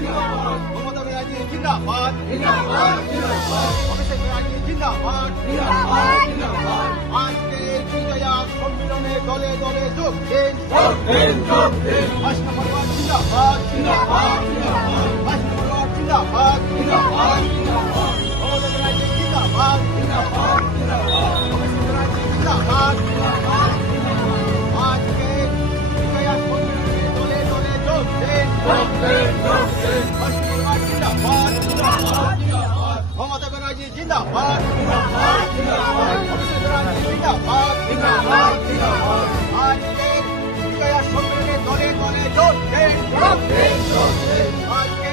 মমতা ব্যানার্জি জিন্দাবাদ, অভিষেক ব্যানার্জি জিন্দাবাদ। আজকে বিজয়া সম্মেলনে দলে দলে যোগ দিন। ভাস্কর জিন্দাবাদ, ভাস্কর জিন্দাবাদ, মমতা ব্যানার্জি জিন্দাবাদ, অভিষেক ব্যানার্জি জিন্দাবাদ। আজকে বিজয়া সম্মেলনে দলে দলে যোগ দিন। মমতা ব্যানার্জি জিন্দাবাদ, অভিষেক ব্যানার্জি জিন্দাবাদ। আজকে বিজয়া সম্মেলনে দলে দলে যোগ দিন। আজকে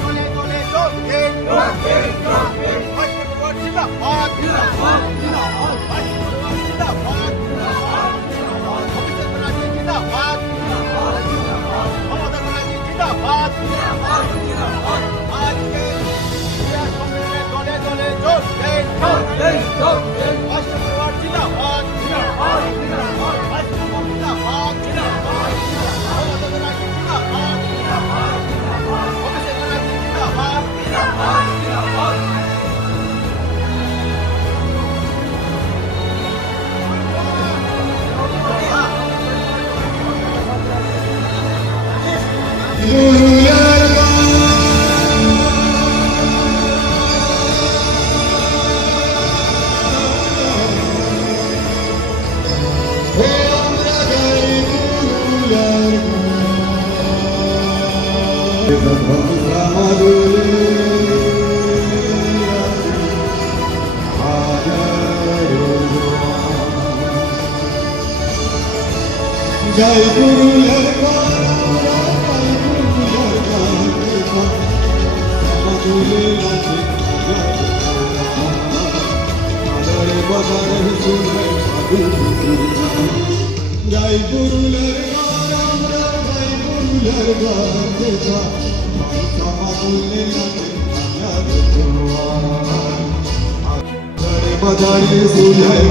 দলে দলে যোগ দিন। জিন্দাবাদ, জিন্দাবাদ, অভিষেক ব্যানার্জি জিন্দাবাদ, মমতা ব্যানার্জি জিন্দাবাদ। আজকে বিজয়া সম্মেলনে দলে দলে যোগ দিন। ভাস্কর জিন্দাবাদ, ভাস্কর জিন্দাবাদ, মমতা ব্যানার্জি জিন্দাবাদ, অভিষেক ব্যানার্জি জিন্দাবাদ। জয় গুরু জয় গুরু বাজারে সুজয়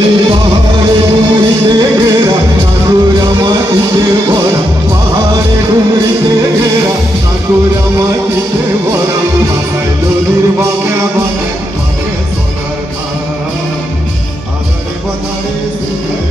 এই পাহাড়ে ডুমরিতে ঘেরা ঠাকুরা মাটিতে ভরা, পাহাড়ে ডুমরিতে ঘেরা ঠাকুরা মাটিতে ভরা। মাথায় নদীর বাঁকা বাঁকা থাকে সোনার ধান, আধারে বাধারে সুজয়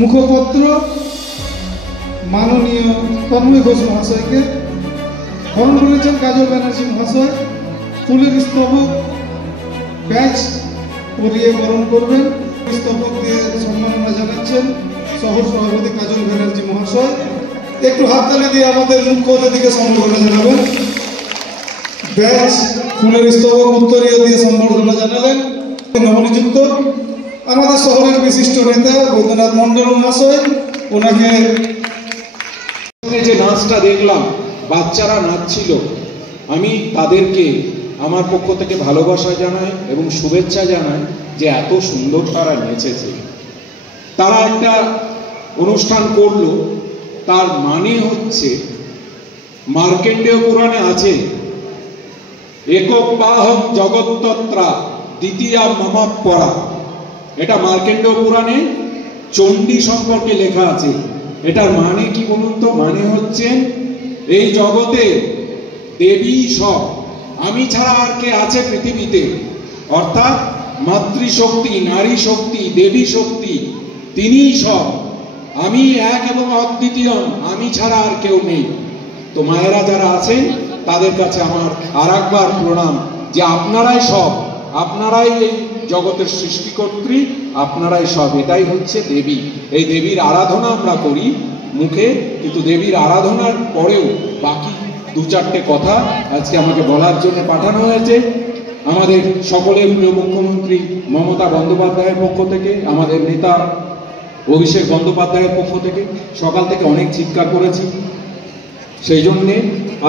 মুখপত্র মাননীয় তন্ময় ঘোষ মহাশয়কে বরণ করেছেন কাজল ব্যানার্জি মহাশয়। ফুলের স্তবক ব্যাচ পরিয়ে বরণ করবেন। স্তবক দিয়ে সম্মাননা জানাচ্ছেন শহর সভাপতি কাজল ব্যানার্জি মহাশয়। একটু হাততালি দিয়ে আমাদের মুখ্য অতিথিকে সম্বর্ধনা জানাবেন। ব্যাচ ফুলের স্তবক উত্তরীয় দিয়ে সম্বর্ধনা জানালেন নবনিযুক্ত আমাদের শহরের বিশিষ্ট নেতা বৈদ্যনাথ মন্ডল মহাশয়। ওনাকে যে নাচটা দেখলাম, বাচ্চারা নাচছিল, আমি তাদেরকে আমার পক্ষ থেকে ভালোবাসা জানাই এবং শুভেচ্ছা জানাই যে এত সুন্দর তারা নেচেছে। তারা একটা অনুষ্ঠান করলো, তার মানে হচ্ছে মার্কেন্ডেয় পুরাণে আছে একক বাহক জগত্তত্রা দ্বিতীয়া মমাপরা। এটা মার্কেন্ডেয় পুরাণে চণ্ডী সম্পর্কে লেখা আছে। এটার মানে কি বলুন তো? মানে হচ্ছে এই জগতে দেবী সব, আমি ছাড়া আর কে আছে পৃথিবীতে? অর্থাৎ মাতৃশক্তি, নারী শক্তি, দেবী শক্তি, তিনিই সব। আমি এক এবং অদ্বিতীয়, আমি ছাড়া আর কেউ নেই। তো মায়েরা যারা আছেন তাদের কাছে আমার আর একবার প্রণাম যে আপনারাই সব, আপনারাই এই জগতের সৃষ্টিকর্ত্রী, আপনারাই সব। এটাই হচ্ছে দেবী। এই দেবীর আরাধনা আমরা করি মুখে, কিন্তু দেবীর আরাধনার পরেও বাকি দু চারটে কথা আজকে আমাকে বলার জন্য পাঠানো হয়েছে আমাদের সকলের প্রিয় মুখ্যমন্ত্রী মমতা বন্দ্যোপাধ্যায়ের পক্ষ থেকে, আমাদের নেতা অভিষেক বন্দ্যোপাধ্যায়ের পক্ষ থেকে। সকাল থেকে অনেক চিৎকার করেছি, সেই জন্যে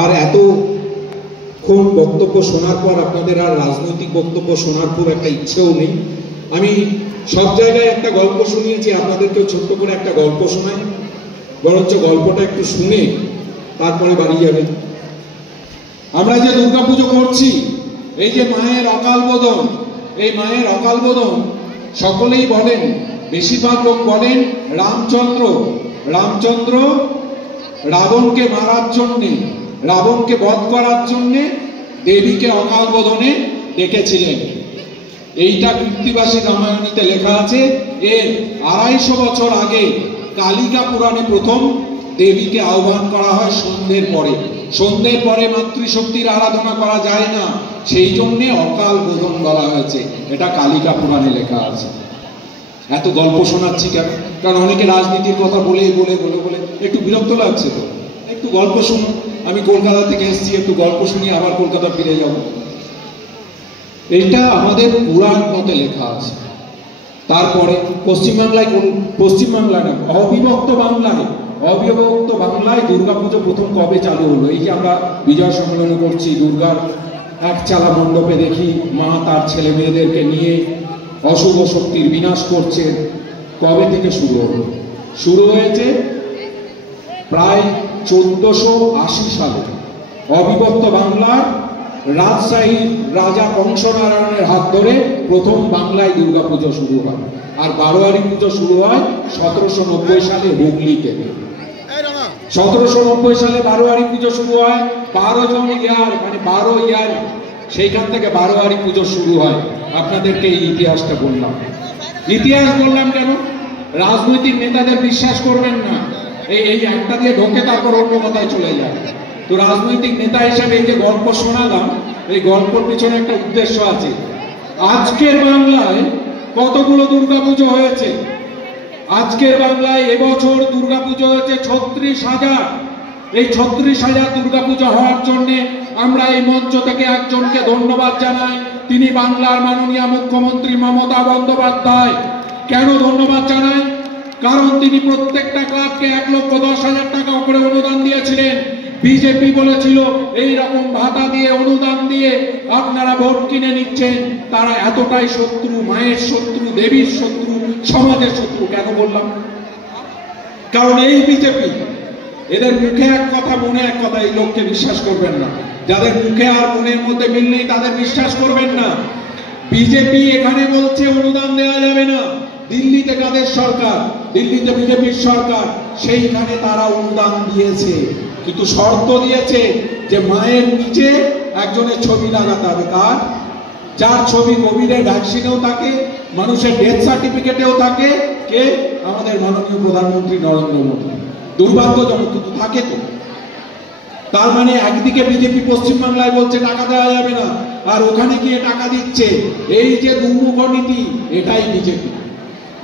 আর এতক্ষণ বক্তব্য শোনার পর আপনাদের আর রাজনৈতিক বক্তব্য শোনার খুব একটা ইচ্ছেও নেই। আমি সব জায়গায় একটা গল্প শুনিয়েছি, আপনাদেরকেও ছোট্ট করে একটা গল্প শোনাই, বরঞ্চ গল্পটা একটু শুনে তারপরে বাড়ি যাবেন। আমরা যে দুর্গাপুজো করছি, এই যে মায়ের অকাল বোধন, এই মায়ের অকাল বোধন সকলেই বলেন, বেশিরভাগ লোক বলেন রামচন্দ্র রাবণকে মারার জন্যে, রাবণকে বধ করার জন্যে দেবীকে অকাল বোধনে ডেকেছিলেন। এইটা কৃত্তিবাসী রামায়ণীতে লেখা আছে। এর 250 বছর আগে কালিকা পুরাণে প্রথম দেবীকে আহ্বান করা হয় সন্ধ্যের পরে। সন্ধ্যের পরে মাতৃশক্তির আরাধনা করা যায় না, সেই জন্যে অকাল বোধন বলা হয়েছে। এটা কালিকা পুরাণে লেখা আছে। এত গল্প শোনাচ্ছি কেন? কারণ অনেকে রাজনীতির কথা বলে বলে বলে বলে একটু বিরক্ত লাগছে। তো একটু গল্প শুনুন। আমি কলকাতা থেকে এসেছি, একটু গল্প শুনি, আবার কলকাতা ফিরে যাব। এইটা আমাদের পুরাণ মতে লেখা আছে। তারপরে পশ্চিমবাংলায় না, অবিভক্ত বাংলায় দুর্গাপুজো প্রথম কবে চালু হলো? এই যে আমরা বিজয় সম্মেলন করছি, দুর্গার একচালা মণ্ডপে দেখি মা তার ছেলে মেয়েদেরকে নিয়ে অশুভ শক্তির বিনাশ করছে। কবে থেকে শুরু হলো? শুরু হয়েছে প্রায় 1480 সালে। অবিভক্ত বাংলার রাজশাহীর রাজা কংসনারায়ণের হাত ধরে প্রথম বাংলায় দুর্গাপুজো শুরু হয়। আর বারোয়ারি পুজো শুরু হয় 1790 সালে হুগলিতে। 1790 সালে বারোয়ারি পুজো শুরু হয়। 12 ইয়ার, সেইখান থেকে বারোয়ারি পুজো শুরু হয়। আপনাদেরকে এই ইতিহাসটা বললাম। ইতিহাস বললাম কেন? রাজনৈতিক নেতাদের বিশ্বাস করবেন না, এই একটা দিয়ে ঢোকে তারপর অন্য কথায় চলে যায়। তো রাজনৈতিক নেতা হিসেবে এই যে গল্প শোনালাম, এই গল্পের পিছনে একটা উদ্দেশ্য আছে। আজকের বাংলায় কতগুলো দুর্গাপুজো হয়েছে? আজকের বাংলায় এবছর দুর্গাপুজো হয়েছে 36,000। এই 36,000 দুর্গাপুজো হওয়ার জন্য আমরা এই মঞ্চ থেকে একজনকে ধন্যবাদ জানাই। তিনি বাংলার মাননীয় মুখ্যমন্ত্রী মমতা বন্দ্যোপাধ্যায়। কেন ধন্যবাদ জানাই? কারণ তিনি প্রত্যেকটা ক্লাবকে 1,10,000 টাকা করে অনুদান দিয়েছিলেন। বিজেপি বলেছিল এই রকম ভাতা দিয়ে, অনুদান দিয়ে আপনারা ভোট কিনে নিচ্ছেন। তারা এতটাই শত্রু, মায়ের শত্রু, দেবীর শত্রু, সমাজের শত্রু। কেন বললাম? কারণ এই বিজেপি, এদের মুখে এক কথা মনে এক কথা। এই লোককে বিশ্বাস করবেন না। যাদের মুখে আর মনের মধ্যে মিল নেই তাদের বিশ্বাস করবেন না। বিজেপি এখানে বলছে অনুদান দেওয়া যাবে না। দিল্লিতে কাদের সরকার? দিল্লিতে বিজেপির সরকার। সেইখানে তারা অনুদান দিয়েছে, কিন্তু শর্ত দিয়েছে যে মায়ের নিচে একজনের ছবি লাগাতে হবে। তার যার ছবি কোভিডের ভ্যাকসিনেও থাকে, মানুষের ডেথ সার্টিফিকেটেও থাকে। কে? আমাদের মাননীয় প্রধানমন্ত্রী নরেন্দ্র মোদী। দুর্ভাগ্যজনক, কিন্তু থাকে তো। তার মানে একদিকে বিজেপি পশ্চিমবাংলায় বলছে টাকা দেওয়া যাবে না, আর ওখানে গিয়ে টাকা দিচ্ছে। এই যে দুমুখ নীতি, এটাই বিজেপি।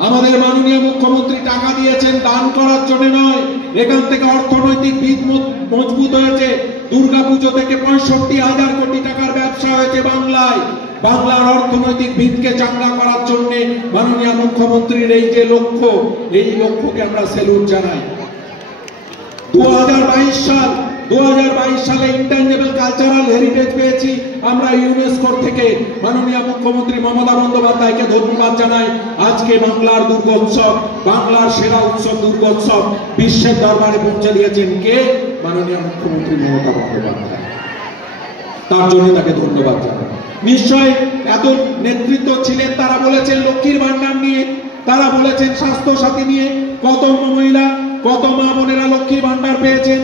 আমাদের মাননীয় মুখ্যমন্ত্রী টাকা দিয়েছেন দান করার জন্য নয়, এখান থেকে অর্থনৈতিক ভিত মজবুত হয়েছে। দুর্গাপুজো থেকে 65,000 কোটি টাকার ব্যবসা হয়েছে বাংলায়। বাংলার অর্থনৈতিক ভিতকে চাঙ্গা করার জন্য মাননীয় মুখ্যমন্ত্রীর এই যে লক্ষ্য, এই লক্ষ্যকে আমরা স্যালুট জানাই। 2022 সালে ইনট্যাঞ্জেবল কালচারাল হেরিটেজ পেয়েছি আমরা ইউনেস্কোর থেকে। মাননীয় মুখ্যমন্ত্রী মমতা বন্দ্যোপাধ্যায়কে ধন্যবাদ জানাই। আজকে বাংলার দুর্গোৎসব, বাংলার সেরা উৎসব দুর্গোৎসব বিশ্বের দরবারে পৌঁছে দিয়েছেন কে? মাননীয় মুখ্যমন্ত্রী মমতা বন্দ্যোপাধ্যায়। তার জন্য তাকে ধন্যবাদ জানাই। নিশ্চয় এত নেতৃত্ব ছিলেন, তারা বলেছেন লক্ষ্মীর ভান্ডার নিয়ে, তারা বলেছেন স্বাস্থ্য সাথী নিয়ে। কত মহিলা, কত মা বোনেরা লক্ষ্মীর ভান্ডার পেয়েছেন?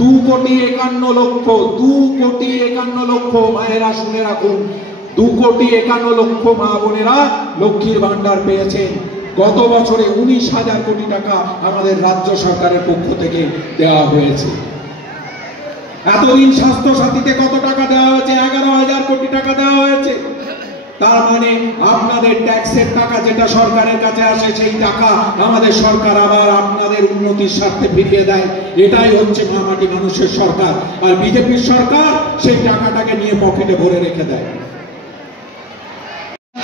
2,51,00,000 মায়েরা শুনে রাখুন, 2,51,00,000 মা বোনেরা লক্ষ্মীর ভান্ডার পেয়েছেন। গত বছরে 19,000 কোটি টাকা আমাদের রাজ্য সরকারের পক্ষ থেকে দেওয়া হয়েছে। এতদিন স্বাস্থ্য সাথীতে কত টাকা দেওয়া হয়েছে? 11,000 কোটি টাকা দেওয়া হয়েছে। তার মানে আপনাদের ট্যাক্সের টাকা যেটা সরকারের কাছে আসে, সেই টাকা আমাদের সরকার আবার আপনাদের উন্নতির স্বার্থে ফিরিয়ে দেয়। এটাই হচ্ছে মামাটি মানুষের সরকার। আর বিজেপির সরকার সেই টাকাটাকে নিয়ে পকেটে ভরে রেখে দেয়।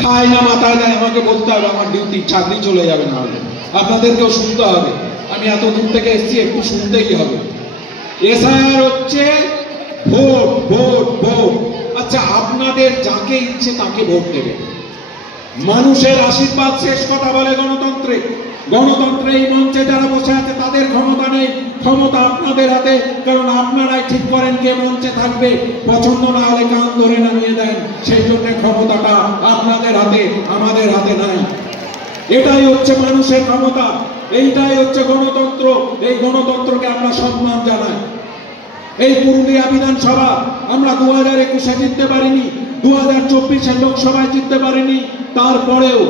খায় না মাথায় দেয়, আমাকে বলতে হবে, আমার ডিউটি, চাকরি চলে যাবে না হলে। আপনাদেরকেও শুনতে হবে, আমি এত দূর থেকে এসেছি, একটু শুনতেই হবে। এসআইআর হচ্ছে ভোট, ভোট, ভোট। আচ্ছা, আপনাদের যাকে ইচ্ছে তাকে ভোট দেবে। মানুষের আশীর্বাদ শেষ কথা বলে গণতন্ত্রে। গণতন্ত্রে এই মঞ্চে যারা বসে আছে তাদের ক্ষমতা নেই, ক্ষমতা আপনাদের হাতে। কারণ আপনারাই ঠিক করেন কে মঞ্চে থাকবে। পছন্দ না হলে কান ধরে নামিয়ে দেন। সেই জন্য ক্ষমতাটা আপনাদের হাতে, আমাদের হাতে নাই। এটাই হচ্ছে মানুষের ক্ষমতা, এইটাই হচ্ছে গণতন্ত্র। এই গণতন্ত্রকে আমরা সম্মান জানাই। এই পুরুলিয়া বিধানসভা আমরা 2021-এ জিততে পারিনি, 2024-এর লোকসভায় জিততে পারিনি। তারপরেও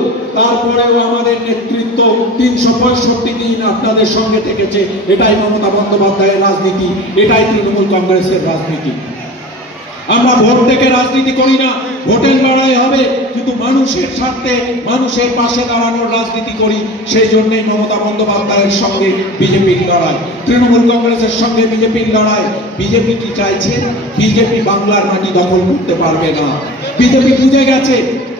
আমাদের নেতৃত্ব 365 দিন আপনাদের সঙ্গে থেকেছে। এটাই মমতা বন্দ্যোপাধ্যায়ের রাজনীতি, এটাই তৃণমূল কংগ্রেসের রাজনীতি। আমরা ভোট থেকে রাজনীতি করি না, ভোটের লড়াই হবে, কিন্তু মানুষের স্বার্থে, মানুষের পাশে দাঁড়ানোর রাজনীতি করি। সেই জন্যই মমতা বন্দ্যোপাধ্যায়ের সঙ্গে বিজেপির লড়াই, তৃণমূল কংগ্রেসের সঙ্গে বিজেপির লড়াই। বিজেপি কি চাইছে? বিজেপি বাংলার মাটি দখল করতে পারবে না। বিজেপি বুঝে গেছে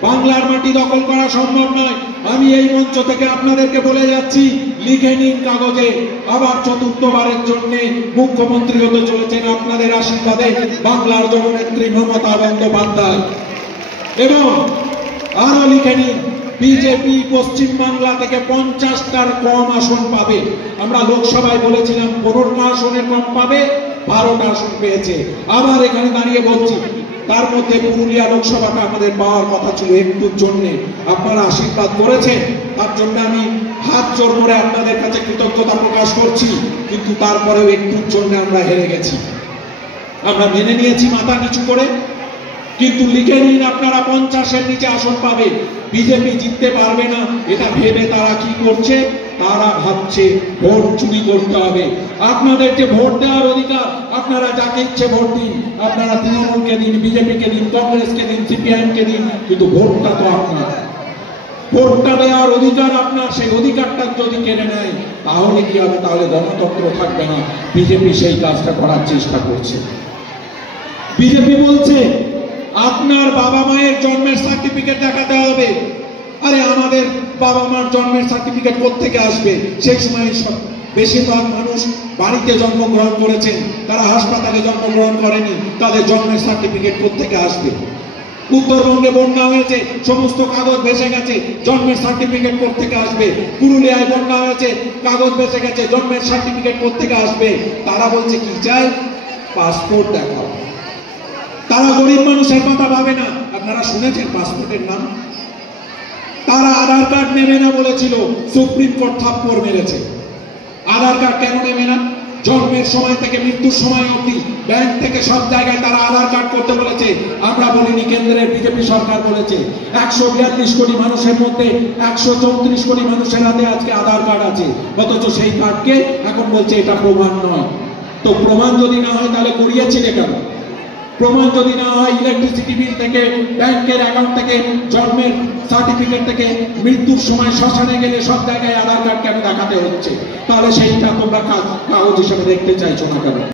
বাংলার মাটি দখল করা সম্ভব নয়। আমি এই মঞ্চ থেকে আপনাদেরকে বলে যাচ্ছি, লিখে নিন কাগজে, আবার চতুর্থবারের জন্য মুখ্যমন্ত্রী হতে চলেছেন আপনাদের আশীর্বাদে বাংলার জননেত্রী মমতা বন্দ্যোপাধ্যায়। এবং আরো লিখে নিন, বিজেপি পশ্চিম বাংলা থেকে 50টার কম আসন পাবে। আমরা লোকসভায় বলেছিলাম 15টা আসনের কম পাবে, 12টা আসন পেয়েছে। আবার এখানে দাঁড়িয়ে বলছি, তার মধ্যে পুরুলিয়া লোকসভাটা আমাদের পাওয়ার কথা ছিল একটুর জন্য। আপনারা আশীর্বাদ করেছেন, তার জন্য আমি হাত জোর করে আপনাদের কাছে কৃতজ্ঞতা প্রকাশ করছি। কিন্তু তারপরেও একটুর জন্য আমরা হেরে গেছি। আমরা মেনে নিয়েছি মাথা নিচু করে, কিন্তু লিখে নিন আপনারা 50-এর নিচে আসন পাবে। বিজেপি জিততে পারবে না এটা ভেবে তারা কি করছে? তারা ভাবছে ভোট চুরি করতে হবে। আপনাদের যে ভোট দেওয়ার অধিকার, আপনারা যাকে ইচ্ছে ভোট দিন, আপনারা তৃণমূলকে দিন, বিজেপিকে দিন, কংগ্রেসকে দিন, সিপিআইএমকে দিন, কিন্তু ভোটটা তো আপনার। ভোটটা দেওয়ার অধিকার আপনার। সেই অধিকারটা যদি কেড়ে নেয় তাহলে কি হবে? তাহলে গণতন্ত্র থাকবে না। বিজেপি সেই কাজটা করার চেষ্টা করছে। বিজেপি বলছে আপনার বাবা মায়ের জন্মের সার্টিফিকেট দেখাতে হবে। আরে আমাদের বাবা মার জন্মের সার্টিফিকেট কোত্থেকে আসবে? সেই সময় বেশিরভাগ মানুষ বাড়িতে জন্মগ্রহণ করেছেন, তারা হাসপাতালে জন্মগ্রহণ করেনি। তাদের জন্মের সার্টিফিকেট কোত্থেকে আসবে? উত্তরবঙ্গে বন্যা হয়েছে, সমস্ত কাগজ ভেসে গেছে, জন্মের সার্টিফিকেট কোত্থেকে আসবে? পুরুলিয়ায় বন্যা হয়েছে, কাগজ ভেসে গেছে, জন্মের সার্টিফিকেট কোত্থেকে আসবে? তারা বলছে কি চাই? পাসপোর্ট দেখাও। তারা গরিব মানুষের কথা ভাবে না। আপনারা শুনেছেন পাসপোর্টের নাম? তারা আধার কার্ড নেবে না বলেছিল, সুপ্রিম কোর্ট থাপ্পড় মেরেছে। আধার কার্ড কেন নেবে না? জন্মের সময় থেকে মৃত্যুর সময় অবধি ব্যাংক থেকে সব জায়গায় তারা আধার কার্ড করতে বলেছে। আমরা বলিনি, কেন্দ্রের বিজেপি সরকার বলেছে। 142 কোটি মানুষের মধ্যে 134 কোটি মানুষের হাতে আজকে আধার কার্ড আছে, অথচ সেই কার্ডকে এখন বলছে এটা প্রমাণ নয়। তো প্রমাণ যদি না হয় তাহলে করিয়েছিলে কেন? প্রমাণ যদি না হয়, ইলেকট্রিসিটি বিল থেকে, ব্যাংকের অ্যাকাউন্ট থেকে, জন্মের সার্টিফিকেট থেকে, মৃত্যুর সময় শ্মশানে গেলে সব জায়গায় আধার কার্ড কেন দেখাতে হচ্ছে, তাহলে সেইটা তোমরা কাগজ হিসেবে দেখতে চাইছো না কেন?